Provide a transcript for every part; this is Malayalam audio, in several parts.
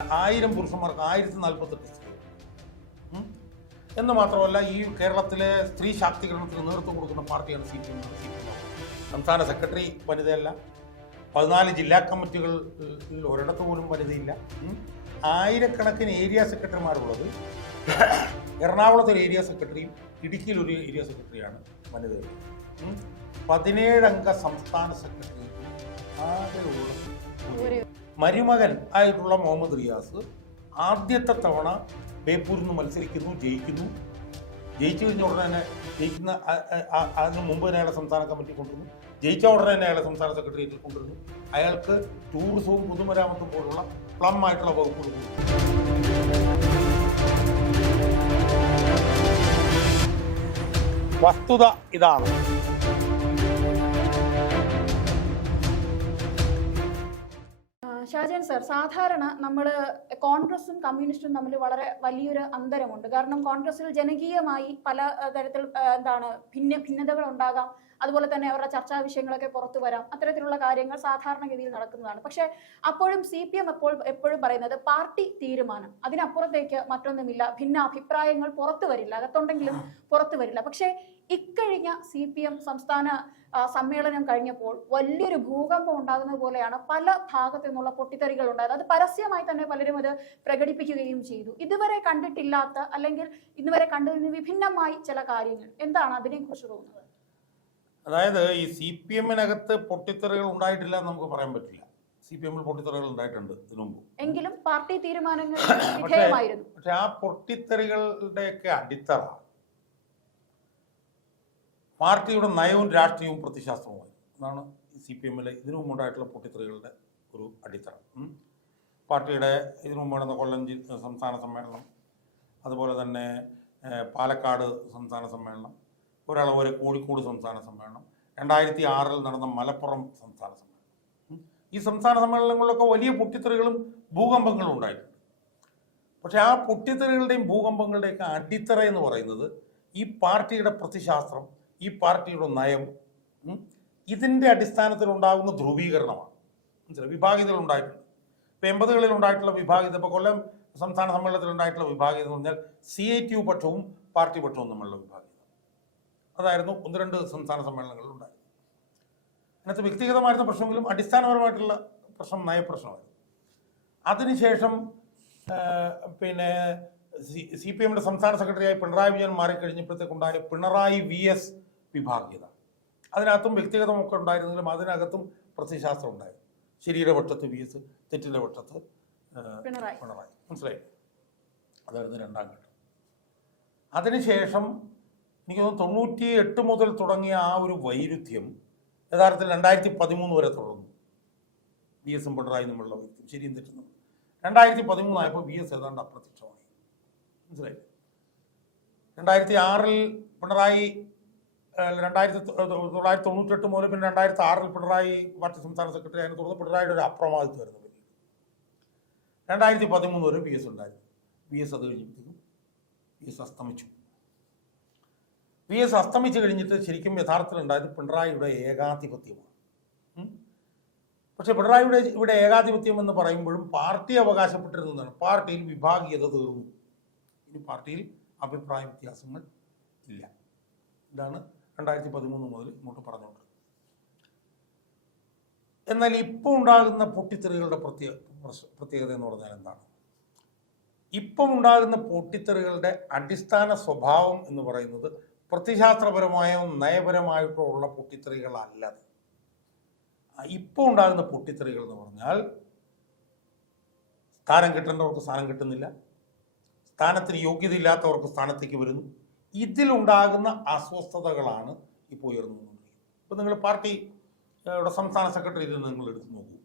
1000 പുരുഷന്മാർക്ക് 1048 സ്ത്രീ എന്ന് മാത്രമല്ല ഈ കേരളത്തിലെ സ്ത്രീ ശാക്തീകരണത്തിന് നേതൃത്വം കൊടുക്കുന്ന പാർട്ടിയാണ് CPM. സംസ്ഥാന സെക്രട്ടറി വനിതയല്ല, 14 ജില്ലാ കമ്മിറ്റികളിൽ ഒരിടത്ത് പോലും വനിതയില്ല. ആയിരക്കണക്കിന് ഏരിയ സെക്രട്ടറിമാരുള്ളത് എറണാകുളത്ത് ഒരു ഏരിയ സെക്രട്ടറിയും ഇടുക്കിയിൽ ഒരു ഏരിയ സെക്രട്ടറിയാണ് വനിതകൾ. 17 അംഗ സംസ്ഥാന സെക്രട്ടറി മരുമകൻ ആയിട്ടുള്ള മുഹമ്മദ് റിയാസ് ആദ്യത്തെ തവണ ബേപ്പൂരിൽ നിന്ന് മത്സരിക്കുന്നു, ജയിച്ചു കഴിഞ്ഞ ഉടനെ തന്നെ അതിന് മുമ്പ് തന്നെ അയാളെ സംസ്ഥാന കമ്മിറ്റി കൊണ്ടുവന്നു, ജയിച്ച ഉടനെ തന്നെ അയാളെ സംസ്ഥാന സെക്രട്ടേറിയറ്റിൽ കൊണ്ടുവരുന്നു. അയാൾക്ക് ടൂറിസവും പൊതുമരാമത്തും പോലുള്ള പ്ലം ആയിട്ടുള്ള വകുപ്പുകൾ കൊടുത്തു. വസ്തുത ഇതാണ്. ഷാജൻ സർ, സാധാരണ നമ്മൾ കോൺഗ്രസും കമ്മ്യൂണിസ്റ്റും തമ്മിൽ വളരെ വലിയൊരു അന്തരമുണ്ട്. കാരണം കോൺഗ്രസിൽ ജനകീയമായി പല തരത്തിൽ ഭിന്നതകൾ ഉണ്ടാകാം, അതുപോലെ തന്നെ അവരുടെ ചർച്ചാ വിഷയങ്ങളൊക്കെ പുറത്തു വരാം. അത്തരത്തിലുള്ള കാര്യങ്ങൾ സാധാരണഗതിയിൽ നടക്കുന്നതാണ്. പക്ഷെ അപ്പോഴും CPM എപ്പോഴും പറയുന്നത് പാർട്ടി തീരുമാനം, അതിനപ്പുറത്തേക്ക് മറ്റൊന്നുമില്ല, ഭിന്നാഭിപ്രായങ്ങൾ പുറത്തു വരില്ല, അകത്തുണ്ടെങ്കിലും പുറത്തു വരില്ല. പക്ഷേ ഇക്കഴിഞ്ഞ CPM സംസ്ഥാന സമ്മേളനം കഴിഞ്ഞപ്പോൾ വലിയൊരു ഭൂകമ്പം ഉണ്ടാകുന്നത് പോലെയാണ് പല ഭാഗത്തു നിന്നുള്ള പൊട്ടിത്തെറികൾ ഉണ്ടായത്. അത് പരസ്യമായി തന്നെ പലരും അത് പ്രകടിപ്പിക്കുകയും ചെയ്തു. ഇതുവരെ കണ്ടിട്ടില്ലാത്ത അല്ലെങ്കിൽ ഇന്നുവരെ കണ്ടതിന് വിഭിന്നമായി ചില കാര്യങ്ങൾ. എന്താണ് അതിനെക്കുറിച്ച് തോന്നുന്നത്? അതായത് ഈ CPM-നകത്ത് പൊട്ടിത്തെറികൾ ഉണ്ടായിട്ടില്ല എന്ന് നമുക്ക് പറയാൻ പറ്റില്ല. CPM-ൽ പൊട്ടിത്തെറികൾ ഉണ്ടായിട്ടുണ്ട് ഇതിനു മുമ്പ്, എങ്കിലും പാർട്ടി തീരുമാനങ്ങൾ വിധേയമായിരുന്നു. പക്ഷെ ആ പൊട്ടിത്തെറികളുടെയൊക്കെ അടിത്തറ പാർട്ടിയുടെ നയവും രാഷ്ട്രീയവും പ്രത്യശാസ്ത്രവുമായി. അതാണ് CPM-ലെ ഇതിനു മുമ്പുണ്ടായിട്ടുള്ള പൊട്ടിത്തെറികളുടെ ഒരു അടിത്തറ. പാർട്ടിയുടെ ഇതിനു മുമ്പ് നടന്ന കൊല്ലം സംസ്ഥാന സമ്മേളനം, അതുപോലെ തന്നെ പാലക്കാട് സംസ്ഥാന സമ്മേളനം, ഒരളവരെ കോഴിക്കോട് സംസ്ഥാന സമ്മേളനം, 2006 നടന്ന മലപ്പുറം സംസ്ഥാന സമ്മേളനം. ഈ സംസ്ഥാന സമ്മേളനങ്ങളിലൊക്കെ വലിയ പൊട്ടിത്തെറികളും ഭൂകമ്പങ്ങളും ഉണ്ടായിട്ടുണ്ട്. പക്ഷെ ആ പൊട്ടിത്തെറികളുടെയും ഭൂകമ്പങ്ങളുടെയൊക്കെ അടിത്തറ എന്ന് പറയുന്നത് ഈ പാർട്ടിയുടെ പ്രത്യശാസ്ത്രം, ഈ പാർട്ടിയുടെ നയം, ഇതിൻ്റെ അടിസ്ഥാനത്തിൽ ഉണ്ടാകുന്ന ധ്രുവീകരണമാണ്. മനസ്സിലായി? വിഭാഗീയതകൾ ഉണ്ടായിട്ടുണ്ട്. ഇപ്പോൾ 80കളിൽ ഉണ്ടായിട്ടുള്ള വിഭാഗീയത, ഇപ്പോൾ കൊല്ലം സംസ്ഥാന സമ്മേളനത്തിൽ ഉണ്ടായിട്ടുള്ള വിഭാഗീയത എന്ന് പറഞ്ഞാൽ CITU പക്ഷവും പാർട്ടി പക്ഷവും തമ്മിലുള്ള വിഭാഗീയത. അതായിരുന്നു 1-2 സംസ്ഥാന സമ്മേളനങ്ങളിൽ ഉണ്ടായത്. അതിനകത്ത് വ്യക്തിഗതമായിരുന്ന പ്രശ്നങ്ങളും അടിസ്ഥാനപരമായിട്ടുള്ള പ്രശ്നം നയപ്രശ്നമായിരുന്നു. അതിനുശേഷം CPM-ന്റെ സംസ്ഥാന സെക്രട്ടറിയായി പിണറായി വിജയൻ മാറിക്കഴിഞ്ഞപ്പോഴത്തേക്കുണ്ടായ പിണറായി VS വിഭാഗീയത, അതിനകത്തും വ്യക്തിഗതമൊക്കെ ഉണ്ടായിരുന്നെങ്കിലും അതിനകത്തും പ്രത്യയശാസ്ത്രം ഉണ്ടായിരുന്നു. ശരിയുടെ പക്ഷത്ത് VS, തെറ്റിൻ്റെ പക്ഷത്ത് പിണറായി. മനസ്സിലായി? അതായിരുന്നു 2ാം ഘട്ടം. അതിനുശേഷം എനിക്ക് തോന്നുന്നു 98 മുതൽ തുടങ്ങിയ ആ ഒരു വൈരുദ്ധ്യം യഥാർത്ഥത്തിൽ 2013 വരെ തുടർന്നു. VS-ഉം പിണറായി തമ്മിലുള്ള വൈരുദ്ധ്യം ശരിയും തെറ്റുന്നു. 2013 ആയപ്പോൾ VS ഏതാണ്ട് അപ്രത്യക്ഷമായി. മനസ്സിലായി? 2006 പിണറായി 1998 മുതൽ പിന്നെ 2006 പിണറായി പാർട്ടി സംസ്ഥാന സെക്രട്ടറി ആയിരുന്നു. തുടർന്ന് പിണറായിയുടെ ഒരു അപ്രമാദിത്വം വരുന്നു. 2013 വരെ VS ഉണ്ടായിരുന്നു. VS അത് കഴിഞ്ഞപ്പോഴത്തേക്കും VS അസ്തമിച്ചു. VS അസ്തമിച്ച് കഴിഞ്ഞിട്ട് ശരിക്കും യഥാർത്ഥത്തിൽ ഉണ്ടായത് പിണറായിയുടെ ഏകാധിപത്യമാണ്. പക്ഷെ പിണറായിയുടെ ഇവിടെ ഏകാധിപത്യം എന്ന് പറയുമ്പോഴും പാർട്ടി അവകാശപ്പെട്ടിരുന്നതാണ് പാർട്ടിയിൽ വിഭാഗീയത തീർന്നു, ഇനി പാർട്ടിയിൽ അഭിപ്രായ വ്യത്യാസങ്ങൾ ഇല്ല. ഇതാണ് 2013 മുതൽ ഇങ്ങോട്ട് പറഞ്ഞുകൊണ്ട്. എന്നാൽ ഇപ്പോൾ ഉണ്ടാകുന്ന പൊട്ടിത്തെറികളുടെ പ്രത്യേകത എന്ന് പറഞ്ഞാൽ എന്താണ്? ഇപ്പം ഉണ്ടാകുന്ന പൊട്ടിത്തെറികളുടെ അടിസ്ഥാന സ്വഭാവം എന്ന് പറയുന്നത് പ്രത്യശാസ്ത്രപരമായോ നയപരമായിട്ടോ ഉള്ള പൊട്ടിത്തെറികളല്ലത്. ഇപ്പോൾ ഉണ്ടാകുന്ന പൊട്ടിത്തെറികൾ എന്ന് പറഞ്ഞാൽ സ്ഥാനം കിട്ടേണ്ടവർക്ക് സ്ഥാനം കിട്ടുന്നില്ല, സ്ഥാനത്തിന് യോഗ്യതയില്ലാത്തവർക്ക് സ്ഥാനത്തേക്ക് വരുന്നു. ഇതിലുണ്ടാകുന്ന അസ്വസ്ഥതകളാണ് ഇപ്പോൾ ഉയർന്നുകൊണ്ടിരിക്കുന്നത്. ഇപ്പോൾ നിങ്ങൾ പാർട്ടിയുടെ സംസ്ഥാന സെക്രട്ടറിയിൽ നിങ്ങൾ എടുത്ത് നോക്കൂ.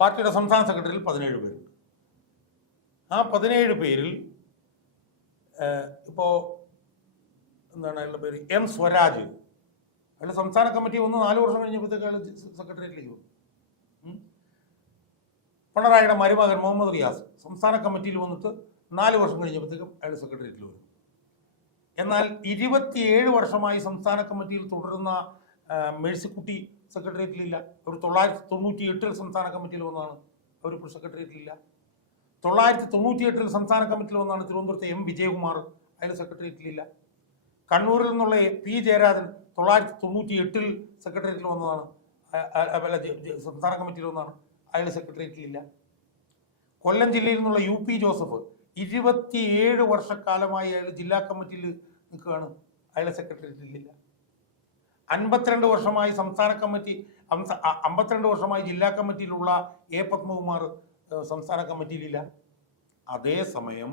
പാർട്ടിയുടെ സംസ്ഥാന സെക്രട്ടറിയിൽ 17 പേരുണ്ട്. ആ 17 പേരിൽ ഇപ്പോൾ എന്താണ് അയാളുടെ പേര്, M സ്വരാജ്. അയാൾ സംസ്ഥാന കമ്മിറ്റി 4 വർഷം കഴിഞ്ഞപ്പോഴത്തേക്ക് അയാൾ സെക്രട്ടേറിയറ്റിലേക്ക് വന്നു. പിണറായിയുടെ മരുമകൻ മുഹമ്മദ് റിയാസ് സംസ്ഥാന കമ്മിറ്റിയിൽ വന്നിട്ട് 4 വർഷം കഴിഞ്ഞപ്പോഴത്തേക്കും അയാൾ സെക്രട്ടേറിയറ്റിൽ വരും. എന്നാൽ 27 വർഷമായി സംസ്ഥാന കമ്മിറ്റിയിൽ തുടരുന്ന മേഴ്സിക്കുട്ടി സെക്രട്ടേറിയറ്റിലില്ല. ഒരു 1998 സംസ്ഥാന കമ്മിറ്റിയിൽ വന്നതാണ്. അവരിപ്പോൾ സെക്രട്ടേറിയറ്റിലില്ല. 998 സംസ്ഥാന കമ്മിറ്റിയിൽ വന്നാണ് തിരുവനന്തപുരത്തെ എം വിജയകുമാർ, അയാൾ സെക്രട്ടേറിയറ്റിലില്ല. കണ്ണൂരിൽ നിന്നുള്ള പി ജയരാജൻ 998 സെക്രട്ടേറിയറ്റിൽ വന്നതാണ്, സംസ്ഥാന കമ്മിറ്റിയിൽ വന്നതാണ്, അയാൾ സെക്രട്ടേറിയറ്റിലില്ല. കൊല്ലം ജില്ലയിൽ നിന്നുള്ള UP ജോസഫ് 27 വർഷക്കാലമായി അയാൾ ജില്ലാ കമ്മിറ്റിയിൽ നിൽക്കുകയാണ്, അയാൾ സെക്രട്ടേറിയറ്റിലില്ല. 52 വർഷമായി സംസ്ഥാന കമ്മിറ്റി 52 വർഷമായി ജില്ലാ കമ്മിറ്റിയിലുള്ള A പത്മകുമാർ സംസ്ഥാന കമ്മിറ്റിയിലില്ല. അതേസമയം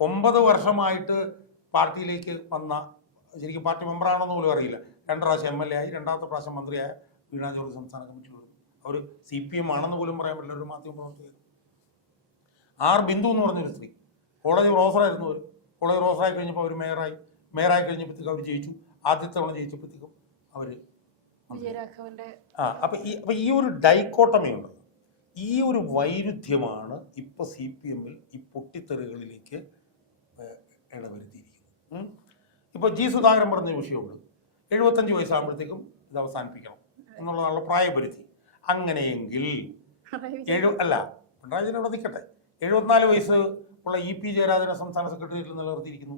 9 വർഷമായിട്ട് പാർട്ടിയിലേക്ക് വന്ന, ശരിക്കും പാർട്ടി മെമ്പറാണെന്ന് പോലും അറിയില്ല, 2 പ്രാവശ്യം MLA ആയി, 2ാമത്തെ പ്രാവശ്യം മന്ത്രിയായ വീണ ജോർജ് സംസ്ഥാന കമ്മിറ്റിയിൽ വരുന്നു. അവർ CPM ആണെന്ന് പോലും പറയാൻ പറ്റില്ല, ഒരു മാധ്യമപ്രവർത്തകർ. R ബിന്ദു എന്ന് പറഞ്ഞൊരു സ്ത്രീ, കോളേജ് പ്രൊഫസറായിരുന്നു. അവർ കോളേജ് പ്രൊഫസറായി കഴിഞ്ഞപ്പോൾ അവർ മേയറായി കഴിഞ്ഞപ്പോഴത്തേക്കും അവർ ജയിച്ചു. ആദ്യത്തെ തവണ ജയിച്ചപ്പോഴത്തേക്കും അവർ അപ്പം ഈ ഒരു ഡൈക്കോട്ടമി ഉണ്ട്, ഈ ഒരു വൈരുദ്ധ്യമാണ് ഇപ്പോൾ CPM-ൽ ഈ പൊട്ടിത്തെറികളിലേക്ക് ഇടവരുത്തിയിരിക്കുന്നത്. ഇപ്പോൾ G സുധാകരൻ പറഞ്ഞൊരു വിഷയമുണ്ട്, 75 വയസ്സാകുമ്പോഴത്തേക്കും ഇത് അവസാനിപ്പിക്കണം എന്നുള്ളതാണ് പ്രായപരിധി. അങ്ങനെയെങ്കിൽ പിണറായി വിജയൻ അവിടെ നിൽക്കട്ടെ, 74 വയസ്സ് ഉള്ള EP ജയരാജനെ സംസ്ഥാന സെക്രട്ടേറിയറ്റിൽ നിലനിർത്തിയിരിക്കുന്നു,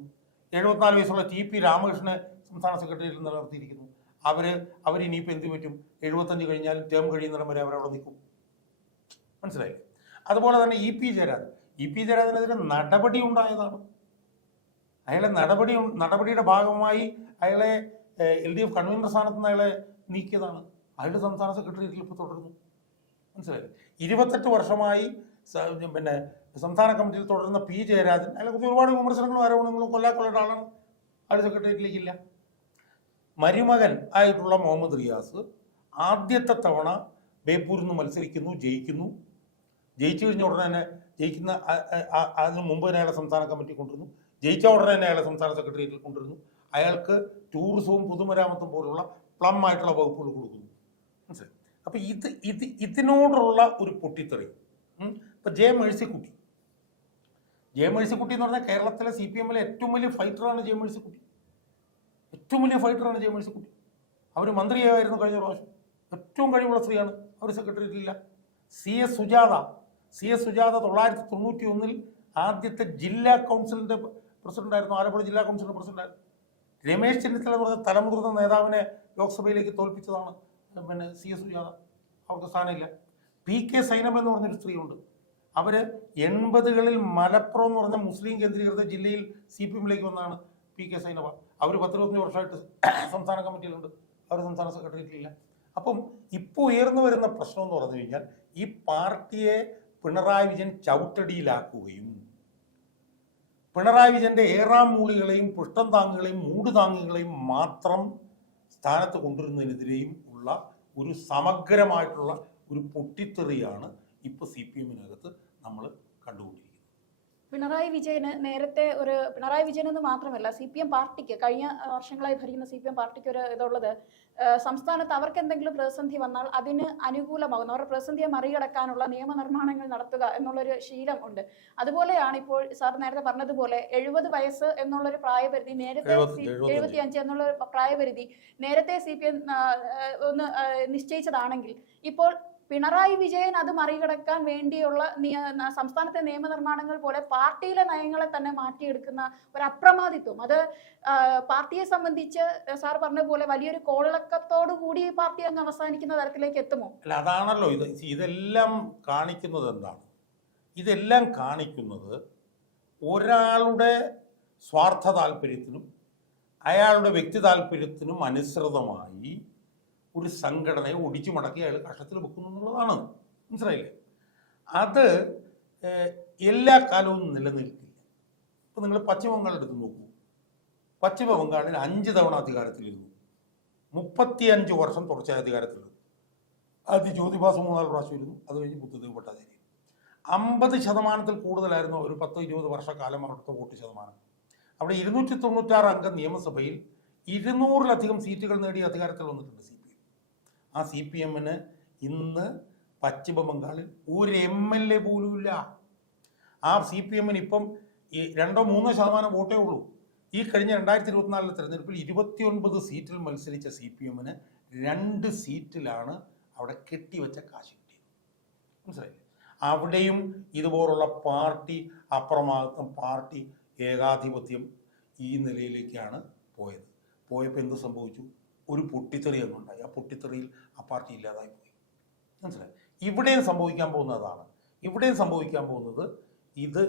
74 വയസ്സുള്ള TP രാമകൃഷ്ണനെ സംസ്ഥാന സെക്രട്ടേറിയറ്റിൽ നിലനിർത്തിയിരിക്കുന്നു. അവരിനിയിപ്പോൾ എന്ത് പറ്റും? 75 കഴിഞ്ഞാലും ടേം കഴിയുന്നിടം വരെ അവരവിടെ നിൽക്കും. മനസ്സിലായില്ലേ? അതുപോലെ തന്നെ EP ജയരാജനെതിരെ നടപടി ഉണ്ടായതാണ്. അയാളെ നടപടിയുടെ ഭാഗമായി അയാളെ LDF കൺവീനർ സ്ഥാനത്ത് നിന്ന് അയാളെ നീക്കിയതാണ്. അയാളുടെ സംസ്ഥാന സെക്രട്ടേറിയറ്റിൽ ഇപ്പോൾ തുടരുന്നു. മനസ്സിലായില്ലേ? 28 വർഷമായി പിന്നെ സംസ്ഥാന കമ്മിറ്റിയിൽ തുടരുന്ന P ജയരാജൻ, അയാളെക്കുറിച്ച് ഒരുപാട് വിമർശനങ്ങളും ആരോപണങ്ങളും കൊല്ലയുടെ ആളാണ്, അയാൾ സെക്രട്ടേറിയറ്റിലേക്കില്ല. മരുമകൻ ആയിട്ടുള്ള മുഹമ്മദ് റിയാസ് ആദ്യത്തെ തവണ ബേപ്പൂരിൽ നിന്ന് മത്സരിക്കുന്നു, ജയിച്ചു കഴിഞ്ഞ ഉടനെ തന്നെ അതിന് മുമ്പ് തന്നെ അയാളെ സംസ്ഥാന കമ്മിറ്റി കൊണ്ടുവരുന്നു, ജയിച്ച ഉടനെ തന്നെ അയാളെ സംസ്ഥാന സെക്രട്ടേറിയറ്റിൽ കൊണ്ടുവരുന്നു. അയാൾക്ക് ടൂറിസവും പൊതുമരാമത്തും പോലുള്ള പ്ലം ആയിട്ടുള്ള വകുപ്പുകൾ കൊടുക്കുന്നു. മനസ്സിലായി? അപ്പം ഇതിനോടുള്ള ഒരു പൊട്ടിത്തെറി. ഇപ്പം ജെ മേഴ്സിക്കുട്ടി എന്ന് പറഞ്ഞാൽ കേരളത്തിലെ CPM-ലെ ഏറ്റവും വലിയ ഫൈറ്ററാണ് ജെ മേഴ്സിക്കുട്ടി. അവർ മന്ത്രിയായിരുന്നു കഴിഞ്ഞ പ്രാവശ്യം. ഏറ്റവും കഴിവുള്ള സ്ത്രീയാണ്, അവർ സെക്രട്ടേറിയറ്റിലില്ല. CS സുജാത 1991 ആദ്യത്തെ ജില്ലാ കൗൺസിലിൻ്റെ പ്രസിഡന്റായിരുന്നു, ആലപ്പുഴ ജില്ലാ കൗൺസിലിൻ്റെ പ്രസിഡന്റായിരുന്നു. രമേശ് ചെന്നിത്തല എന്ന് പറഞ്ഞ തലമുതിർന്ന നേതാവിനെ ലോക്സഭയിലേക്ക് തോൽപ്പിച്ചതാണ് പിന്നെ CS സുജാത, അവർക്ക് സ്ഥാനമില്ല. PK സൈനബ് എന്ന് പറഞ്ഞൊരു സ്ത്രീയുണ്ട്, അവർ 80കളിൽ മലപ്പുറം എന്ന് പറഞ്ഞ മുസ്ലിം കേന്ദ്രീകൃത ജില്ലയിൽ CPM-ലേക്ക് വന്നതാണ് PK സൈനബ. അവർ 10-15 വർഷമായിട്ട് സംസ്ഥാന കമ്മിറ്റിയിലുണ്ട്, അവർ സംസ്ഥാന സെക്രട്ടേറിയറ്റിലില്ല. അപ്പം ഇപ്പോൾ ഉയർന്നു വരുന്ന പ്രശ്നം എന്ന് പറഞ്ഞു കഴിഞ്ഞാൽ ഈ പാർട്ടിയെ പിണറായി വിജയൻ ചവിട്ടടിയിലാക്കുകയും പിണറായി വിജയൻ്റെ ഏറാം മൂളികളെയും പുഷ്ടം താങ്ങുകളെയും മൂട് താങ്ങുകളെയും മാത്രം സ്ഥാനത്ത് കൊണ്ടുവരുന്നതിനെതിരെയും ഉള്ള ഒരു സമഗ്രമായിട്ടുള്ള ഒരു പൊട്ടിത്തെറിയാണ് ഇപ്പോൾ CPM-നകത്ത് നമ്മൾ കണ്ടുകൊണ്ടിരിക്കുന്നത്. പിണറായി വിജയനെന്ന് മാത്രമല്ല CPM പാർട്ടിക്ക്, കഴിഞ്ഞ വർഷങ്ങളായി ഭരിക്കുന്ന CPM പാർട്ടിക്ക് ഒരു ഇതുള്ളത്, സംസ്ഥാനത്ത് അവർക്ക് എന്തെങ്കിലും പ്രതിസന്ധി വന്നാൽ അതിന് അനുകൂലമാകുന്ന, അവരുടെ പ്രതിസന്ധിയെ മറികടക്കാനുള്ള നിയമനിർമ്മാണങ്ങൾ നടത്തുക എന്നുള്ളൊരു ശീലം ഉണ്ട്. അതുപോലെയാണ് ഇപ്പോൾ സാർ നേരത്തെ പറഞ്ഞതുപോലെ 70 വയസ്സ് എന്നുള്ളൊരു പ്രായപരിധി, നേരത്തെ 75 എന്നുള്ള പ്രായപരിധി നേരത്തെ CPM ഒന്ന് നിശ്ചയിച്ചതാണെങ്കിൽ ഇപ്പോൾ പിണറായി വിജയൻ അത് മറികടക്കാൻ വേണ്ടിയുള്ള സംസ്ഥാനത്തെ നിയമനിർമ്മാണങ്ങൾ പോലെ പാർട്ടിയിലെ നയങ്ങളെ തന്നെ മാറ്റിയെടുക്കുന്ന ഒരു അപ്രമാദിത്വം, അത് പാർട്ടിയെ സംബന്ധിച്ച് സാർ പറഞ്ഞ പോലെ വലിയൊരു കോളിളക്കത്തോടു കൂടി പാർട്ടി അങ്ങ് അവസാനിക്കുന്ന തരത്തിലേക്ക് എത്തുമോ? അല്ല, അതാണല്ലോ ഇതെല്ലാം കാണിക്കുന്നത്. എന്താണ് ഇതെല്ലാം കാണിക്കുന്നത്? ഒരാളുടെ സ്വാർത്ഥ താല്പര്യത്തിനും അയാളുടെ വ്യക്തി താല്പര്യത്തിനും അനുസൃതമായി ഒരു സംഘടനയെ ഒടിച്ചു മടക്കി അയാൾ കഷ്ടത്തിൽ വെക്കുന്നു എന്നുള്ളതാണ്. മനസ്സിലായില്ലേ? അത് എല്ലാ കാലവും നിലനിൽക്കില്ല. ഇപ്പം നിങ്ങൾ പശ്ചിമ ബംഗാൾ എടുത്ത് നോക്കൂ. പശ്ചിമ ബംഗാളിൽ 5 തവണ അധികാരത്തിലിരുന്നു, 35 വർഷം തുടർച്ചയായ അധികാരത്തിലിരുന്നു. ആദ്യം ജ്യോതിബാസു 3-4 പ്രാവശ്യം ഇരുന്നു, അത് കഴിഞ്ഞ് ബുദ്ധദേവ് ഭട്ടാചാര്യ. 50% കൂടുതലായിരുന്നു ഒരു 10-20 വർഷക്കാലം അവിടുത്തെ വോട്ട് ശതമാനം. അവിടെ 296 അംഗ നിയമസഭയിൽ 200-ലധികം സീറ്റുകൾ നേടി അധികാരത്തിൽ വന്നിട്ടുണ്ട് CPM. ആ CPM-ന് ഇന്ന് പശ്ചിമ ബംഗാളിൽ ഒരു MLA പോലും ഇല്ല. ആ CPM-ന് ഇപ്പം 2-3% വോട്ടേ ഉള്ളൂ. ഈ കഴിഞ്ഞ 2024 തെരഞ്ഞെടുപ്പിൽ 29 സീറ്റിൽ മത്സരിച്ച CPM-ന് 2 സീറ്റിലാണ് അവിടെ കെട്ടിവെച്ച കാശ് കിട്ടിയത്. മനസ്സിലായില്ലേ? അവിടെയും ഇതുപോലുള്ള പാർട്ടി അപ്രമാദിത്വം, പാർട്ടി ഏകാധിപത്യം ഈ നിലയിലേക്കാണ് പോയപ്പോൾ എന്ത് സംഭവിച്ചു? ഒരു പൊട്ടിത്തെറി അങ്ങുണ്ടായി. ആ പൊട്ടിത്തെറിയിൽ ആ പാർട്ടി ഇല്ലാതായി പോയി. മനസ്സിലായി? ഇവിടെയും സംഭവിക്കാൻ പോകുന്നതാണ്. ഇവിടെയും സംഭവിക്കാൻ പോകുന്നത് ഇത്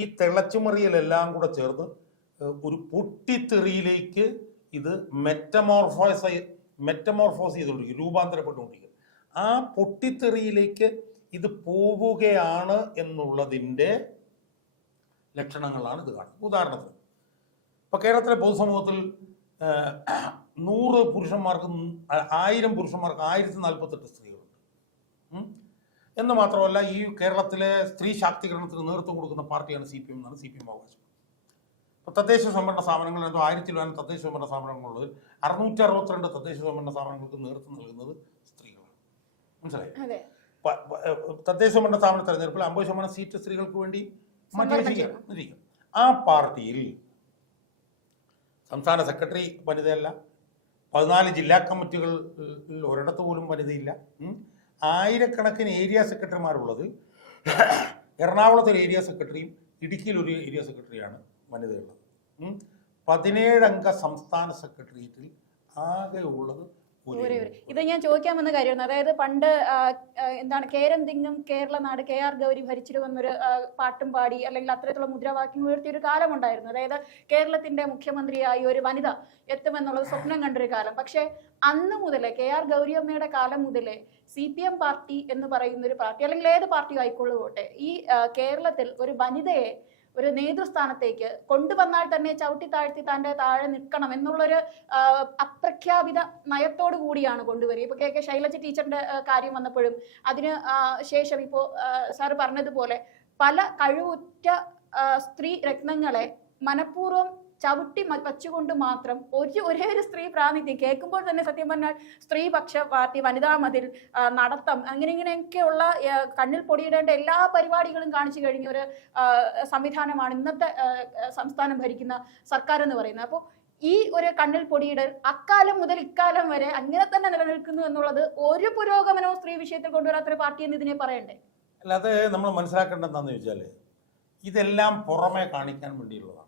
ഈ തിളച്ചുമറിയലെല്ലാം കൂടെ ചേർന്ന് ഒരു പൊട്ടിത്തെറിയിലേക്ക് ഇത് മെറ്റമോർഫോസ് ചെയ്തുകൊണ്ടിരിക്കും, രൂപാന്തരപ്പെട്ടുകൊണ്ടിരിക്കും. ആ പൊട്ടിത്തെറിയിലേക്ക് ഇത് പോവുകയാണ് എന്നുള്ളതിൻ്റെ ലക്ഷണങ്ങളാണ് ഇത് കാണുന്നത്. ഉദാഹരണത്തിന് ഇപ്പോൾ കേരളത്തിലെ പൊതുസമൂഹത്തിൽ 100 പുരുഷന്മാർക്ക് 1000 പുരുഷന്മാർക്ക് 1048 സ്ത്രീകളുണ്ട്. എന്ന് മാത്രമല്ല, ഈ കേരളത്തിലെ സ്ത്രീ ശാക്തീകരണത്തിന് നേതൃത്വം കൊടുക്കുന്ന പാർട്ടിയാണ് CPM എന്നാണ് CPM അവകാശം. ഇപ്പോൾ തദ്ദേശ സ്വയംഭരണ സ്ഥാപനങ്ങൾ എന്തോ 1000 തദ്ദേശ സ്വയംഭരണ സ്ഥാപനങ്ങളുള്ളത് 662 തദ്ദേശ സ്വയംഭരണ സ്ഥാപനങ്ങൾക്ക് നേതൃത്വം നൽകുന്നത് സ്ത്രീകളാണ്. മനസ്സിലായി? തദ്ദേശ സ്വയംഭരണ സ്ഥാപന തെരഞ്ഞെടുപ്പിൽ 50% സീറ്റ് സ്ത്രീകൾക്ക് വേണ്ടി മാറ്റിവെച്ചിരിക്കും. ആ പാർട്ടിയിൽ സംസ്ഥാന സെക്രട്ടറി വനിതയല്ല, 14 ജില്ലാ കമ്മിറ്റികളിൽ ഒരിടത്ത് പോലും വനിതയില്ല. ആയിരക്കണക്കിന് ഏരിയ സെക്രട്ടറിമാരുള്ളത് എറണാകുളത്ത് ഒരു ഏരിയ സെക്രട്ടറിയും ഇടുക്കിയിൽ ഒരു ഏരിയ സെക്രട്ടറിയാണ് വനിതയുള്ളത്. 17 അംഗ സംസ്ഥാന സെക്രട്ടേറിയറ്റിൽ ആകെ ഉള്ളത് ഇത് ഞാൻ ചോദിക്കാൻ വന്ന കാര്യമാണ്. അതായത് പണ്ട് എന്താണ് കേരന്തിങ്ങും കേരള നാട് KR ഗൗരി ഭരിച്ചിരുവെന്നൊരു പാട്ടും പാടി അല്ലെങ്കിൽ അത്തരത്തിലുള്ള മുദ്രാവാക്യങ്ങൾ ഉയർത്തിയ ഒരു കാലമുണ്ടായിരുന്നു. അതായത് കേരളത്തിന്റെ മുഖ്യമന്ത്രിയായി ഒരു വനിത എത്തുമെന്നുള്ളത് സ്വപ്നം കണ്ടൊരു കാലം. പക്ഷെ അന്ന് മുതലേ KR ഗൗരിയമ്മയുടെ കാലം മുതലേ CPM പാർട്ടി എന്ന് പറയുന്ന ഒരു പാർട്ടി, അല്ലെങ്കിൽ ഏത് പാർട്ടിയും ആയിക്കൊള്ളുകോട്ടെ, ഈ കേരളത്തിൽ ഒരു വനിതയെ ഒരു നേതൃസ്ഥാനത്തേക്ക് കൊണ്ടുവന്നാൽ തന്നെ ചവിട്ടി താഴ്ത്തി തൻ്റെ താഴെ നിൽക്കണം എന്നുള്ളൊരു അപ്രഖ്യാപിത നയത്തോടു കൂടിയാണ് കൊണ്ടുവരിക. ഇപ്പോൾ KK ശൈലജ ടീച്ചറിന്റെ കാര്യം വന്നപ്പോഴും അതിന് ശേഷം ഇപ്പോൾ സാറ് പറഞ്ഞതുപോലെ പല കഴിവുറ്റ സ്ത്രീ രത്നങ്ങളെ മനഃപൂർവ്വം ചവിട്ടി വച്ചുകൊണ്ട് മാത്രം ഒരേ ഒരു സ്ത്രീ പ്രാതിനിധ്യം കേൾക്കുമ്പോൾ തന്നെ സത്യം പറഞ്ഞാൽ സ്ത്രീപക്ഷ പാർട്ടി, വനിതാ മതിൽ, നടത്തം, ഇങ്ങനെയൊക്കെയുള്ള കണ്ണിൽ പൊടിയിടേണ്ട എല്ലാ പരിപാടികളും കാണിച്ചു കഴിഞ്ഞ ഒരു സംവിധാനമാണ് ഇന്നത്തെ സംസ്ഥാനം ഭരിക്കുന്ന സർക്കാർ എന്ന് പറയുന്നത്. അപ്പോൾ ഈ ഒരു കണ്ണിൽ പൊടിയിടൽ അക്കാലം മുതൽ ഇക്കാലം വരെ അങ്ങനെ തന്നെ നിലനിൽക്കുന്നു എന്നുള്ളത് ഒരു പുരോഗമനവും സ്ത്രീ വിഷയത്തിൽ കൊണ്ടുവരാത്തൊരു പാർട്ടി എന്ന് ഇതിനെ പറയണ്ടേ? അല്ലാതെ നമ്മൾ മനസ്സിലാക്കേണ്ടത് എന്താണെന്ന് ചോദിച്ചാൽ ഇതെല്ലാം പുറമെ കാണിക്കാൻ വേണ്ടിയുള്ളതാണ്.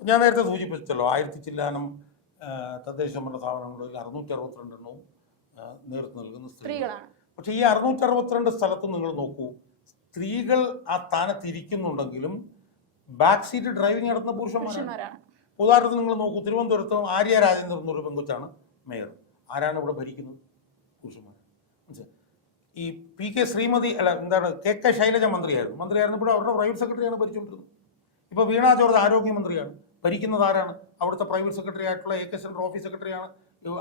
ഞാൻ നേരത്തെ സൂചിപ്പിച്ചല്ലോ, 1000 ചില്ലാനം തദ്ദേശ സ്വയംഭരണ സ്ഥാപനങ്ങളിൽ 662 നേതൃത്വം നൽകുന്ന സ്ത്രീകളാണ്. പക്ഷെ ഈ 662 സ്ഥലത്ത് നിങ്ങൾ നോക്കൂ, സ്ത്രീകൾ ആ സ്ഥാനത്തിരിക്കുന്നുണ്ടെങ്കിലും ബാക്ക് സീറ്റ് ഡ്രൈവിംഗ് നടത്തുന്ന പുരുഷന്മാരാണ്. ഉദാഹരണത്തിന് നിങ്ങൾ നോക്കൂ, തിരുവനന്തപുരത്ത് ആര്യ രാജേന്ദ്രൻ എന്നൊരു പെങ്കൊച്ചാണ് മേയർ. ആരാണ് ഇവിടെ ഭരിക്കുന്നത്? പുരുഷന്മാർ. മനസ്സിലായി? ഈ PK ശ്രീമതി KK ശൈലജ മന്ത്രിയായിരുന്നപ്പോൾ അവരുടെ പ്രൈവറ്റ് സെക്രട്ടറിയാണ് ഭരിച്ചുകൊണ്ടിരുന്നത്. ഇപ്പോൾ വീണ ജോർജ് ആരോഗ്യമന്ത്രിയാണ്. ഭരിക്കുന്നത് ആരാണ്? അവിടുത്തെ പ്രൈവറ്റ് സെക്രട്ടറി ആയിട്ടുള്ള AK സെൻട്രൽ ഓഫീസ് സെക്രട്ടറിയാണ്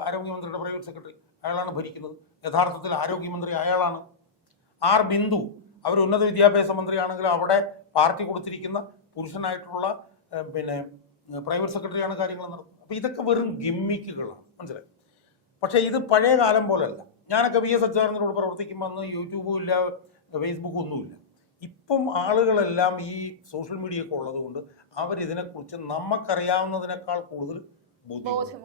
ആരോഗ്യമന്ത്രിയുടെ പ്രൈവറ്റ് സെക്രട്ടറി. അയാളാണ് ഭരിക്കുന്നത്. യഥാർത്ഥത്തിൽ ആരോഗ്യമന്ത്രി അയാളാണ്. R ബിന്ദു അവർ ഉന്നത വിദ്യാഭ്യാസ മന്ത്രിയാണെങ്കിൽ അവിടെ പാർട്ടി കൊടുത്തിരിക്കുന്ന പുരുഷനായിട്ടുള്ള പ്രൈവറ്റ് സെക്രട്ടറിയാണ് കാര്യങ്ങൾ നടത്തുന്നത്. അപ്പോൾ ഇതൊക്കെ വെറും ഗിമ്മിക്കുകളാണ്. മനസ്സിലായി? പക്ഷേ ഇത് പഴയ കാലം പോലെയല്ല. ഞാനൊക്കെ VS അച്യുതാനന്ദനോട് പ്രവർത്തിക്കുമ്പോൾ അന്ന് യൂട്യൂബും ഇല്ല, ഫേസ്ബുക്കും ഒന്നുമില്ല. ഇപ്പം ആളുകളെല്ലാം ഈ സോഷ്യൽ മീഡിയ ഒക്കെ ഉള്ളതുകൊണ്ട് അവരിതിനെക്കുറിച്ച് നമുക്കറിയാവുന്നതിനേക്കാൾ കൂടുതൽ ബോധ്യം.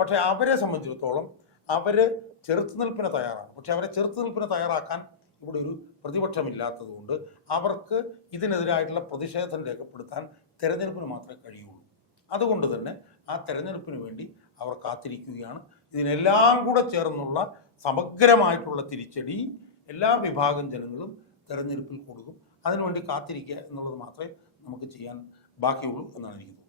പക്ഷെ അവരെ സംബന്ധിച്ചിടത്തോളം അവര് ചെറുത്തുനിൽപ്പിന് തയ്യാറാണ്. പക്ഷെ അവരെ ചെറുത്തുനിൽപ്പിന് തയ്യാറാക്കാൻ ഇവിടെ ഒരു പ്രതിപക്ഷമില്ലാത്തത് കൊണ്ട് അവർക്ക് ഇതിനെതിരായിട്ടുള്ള പ്രതിഷേധം രേഖപ്പെടുത്താൻ തെരഞ്ഞെടുപ്പിന് മാത്രമേ കഴിയുള്ളൂ. അതുകൊണ്ട് തന്നെ ആ തെരഞ്ഞെടുപ്പിന് വേണ്ടി അവർ കാത്തിരിക്കുകയാണ്. ഇതിനെല്ലാം കൂടെ ചേർന്നുള്ള സമഗ്രമായിട്ടുള്ള തിരിച്ചടി എല്ലാ വിഭാഗം ജനങ്ങളും തെരഞ്ഞെടുപ്പിൽ കൊടുക്കും. അതിനുവേണ്ടി കാത്തിരിക്കുക എന്നുള്ളത് മാത്രമേ നമുക്ക് ചെയ്യാൻ ബാക്കിയുള്ളൂ എന്നാണ് എനിക്ക് തോന്നുന്നത്.